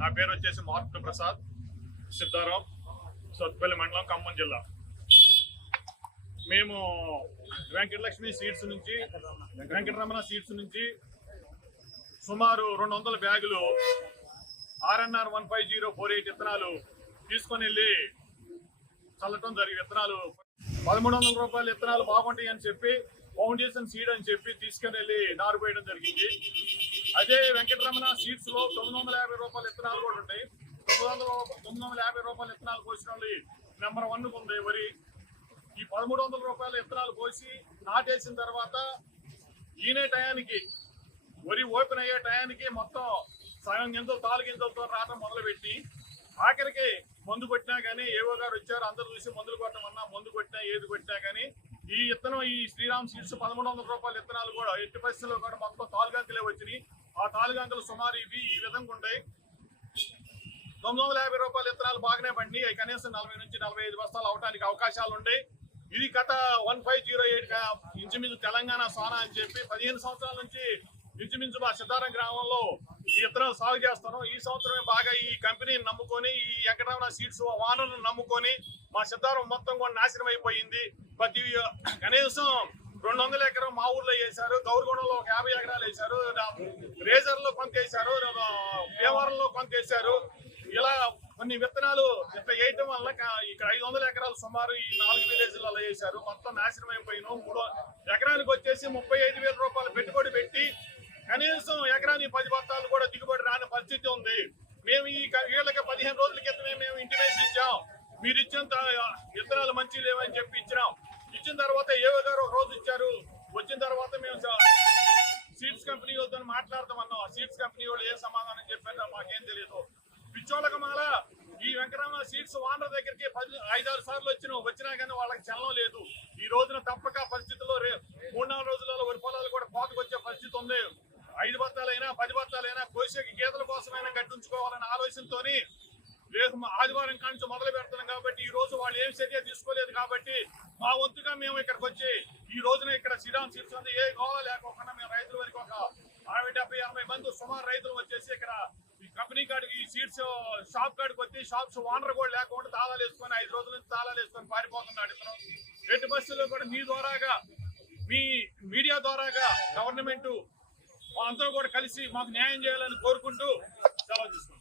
నా పేరు వచ్చేసి మార్పుల ప్రసాద్ సిద్ధారాం, సత్తుపల్లి మండలం, ఖమ్మం జిల్లా. మేము వెంకటలక్ష్మి సీడ్స్ నుంచి, వెంకటరమణ సీడ్స్ నుంచి సుమారు 200 బ్యాగులు RNR 15048 విత్తనాలు తీసుకొని వెళ్ళి చల్లటం జరిగి, విత్తనాలు 1300 రూపాయల విత్తనాలు బాగుంటాయి అని చెప్పి ఫౌండేషన్ సీడ్ అని చెప్పి తీసుకుని వెళ్ళి నారు పోయడం జరిగింది. అదే వెంకటరమణ సీడ్స్ లో 950 రూపాయల విత్తనాలు కూడా ఉంటాయి. 950 రూపాయల విత్తనాలు పోసిన వాళ్ళు నెంబర్ 1 ఉంది వరి. ఈ 1300 రూపాయల విత్తనాలు పోసి నాటేసిన తర్వాత ఈనే టయానికి, వరి ఓపెన్ అయ్యే టయానికి మొత్తం సగం గింజలు, తాలు గింజలతో రావడం మొదలుపెట్టి ఆఖరికి మందు కొట్టినా కానీ, ఏవో గారు వచ్చారు, అందరు చూసి మందులు కొట్టమన్నా మందు కొట్టినా ఏది కొట్టినా కానీ ఈ విత్తనం, ఈ శ్రీరామ్ సీడ్స్ 1300 రూపాయల విత్తనాలు కూడా ఎట్టి పరిస్థితుల్లో కూడా మొత్తం తాలుగంకలే వచ్చినాయి. ఆ తాలుగంకలు సుమారు ఇవి ఈ విధంగా ఉంటాయి. 950 రూపాయల విత్తనాలు బాగానే పండి అవి కనీసం 40 నుంచి 45 బస్తాలు అవడానికి అవకాశాలు ఉంటాయి. ఇది గత 1508 ఇంచుమించు తెలంగాణ సోనా అని చెప్పి 15 సంవత్సరాల నుంచి ఇంచుమించు మా సిద్ధారం గ్రామంలో ఈ విత్తనాలు సాగు చేస్తాను. ఈ సంవత్సరమే బాగా ఈ కంపెనీని నమ్ముకొని, ఈ వెంకటరమణ సీడ్స్ వానర్ను నమ్ముకొని మా సిద్ధారం మొత్తం కూడా నాశనం అయిపోయింది. ప్రతి కనీసం 200 ఎకరం మా ఊర్లో వేశారు, గౌరగొండలో 50 ఎకరాలు వేశారు, రేజర్ లో కొంత వేశారు, భీమవరంలో కొంత వేశారు. ఇలా కొన్ని విత్తనాలు ఇట్లా వేయటం వల్ల ఇక్కడ 500 ఎకరాలు సుమారు ఈ 4 విలేజ్లలో వేశారు. మొత్తం నాశనం అయిపోయినాం. 3 ఎకరానికి వచ్చేసి 35,000 రూపాయలు పెట్టుబడి పెట్టి కనీసం ఎకరానికి 10 బత్తాలు కూడా దిగుబడి రాని పరిస్థితి ఉంది. మేము ఈ వీళ్ళకి 15 రోజుల క్రితమే మేము ఇంటిమేషన్ ఇచ్చాం, మీరు ఇచ్చేంత విత్తనాలు మంచి లేవని చెప్పి ఇచ్చినాం. ఇచ్చిన తర్వాత ఏవో గారు ఒక రోజు ఇచ్చారు. వచ్చిన తర్వాత మేము సీడ్స్ కంపెనీ వాళ్ళతో మాట్లాడతామన్నాం. ఆ సీడ్స్ కంపెనీ వాళ్ళు ఏం సమాధానం చెప్పారో మాకేం తెలియదు. పిచ్చోళ్ళకి మాల ఈ వెంకటరమణ సీడ్స్ వానర్ దగ్గరికి 5-6 సార్లు వచ్చినా కానీ వాళ్ళకి చలనం లేదు. ఈ రోజున తప్పక పరిస్థితుల్లో 3-4 రోజులలో వరి పొలాలు కూడా కోతకు వచ్చే పరిస్థితి ఉంది. 5 బత్తాలైనా 10 బత్తాలైనా కోసేకి గీతల కోసమైనా గట్టించుకోవాలనే ఆలోచనతోని రేపు ఆదివారం కాంచి మొదలు పెడుతున్నాం. కాబట్టి ఈ రోజు వాళ్ళు ఏం చర్య తీసుకోలేదు. కాబట్టి మా వంతుగా మేము ఇక్కడికి వచ్చి ఈ రోజున ఇక్కడ శ్రీరామ్ సీడ్స్ ఉంది ఏ గోళ లేకోకుండా మేము రైతుల వరకు ఒక 70-80 మంది సుమారు రైతులు వచ్చేసి ఇక్కడ ఈ కంపెనీ కాడికి, ఈ సీడ్స్ షాప్ కాడికి వచ్చి షాప్స్ ఓనర్ కూడా లేకుండా తాళాలు వేసుకొని 5 రోజుల నుంచి తాళాలు వేసుకొని పారిపోతున్నాడు ఇతను. ఎట్టి బస్సుల్లో కూడా మీ ద్వారాగా, మీ మీడియా ద్వారాగా గవర్నమెంట్ అందరూ కూడా కలిసి మాకు న్యాయం చేయాలని కోరుకుంటూ సెలవు తీసుకుంటాం.